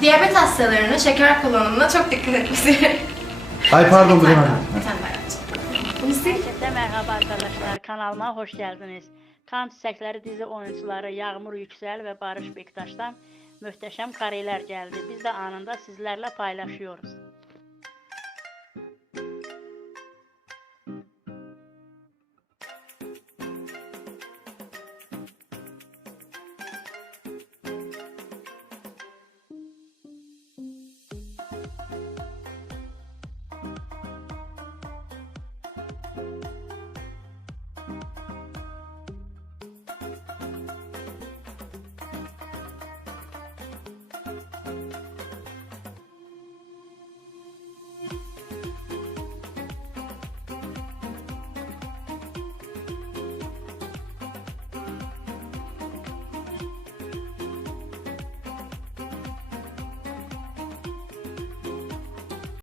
Diyabet hastalarının şeker kullanımına çok dikkat etmesi. Ay pardon Bir tane daha, bir tane daha yapacağım. Bunu sil. Herkese merhaba arkadaşlar. Kanalıma hoş geldiniz. Kan Çiçekleri dizi oyuncuları Yağmur Yüksel ve Barış Bektaş'tan muhteşem kareler geldi. Biz de anında sizlerle paylaşıyoruz.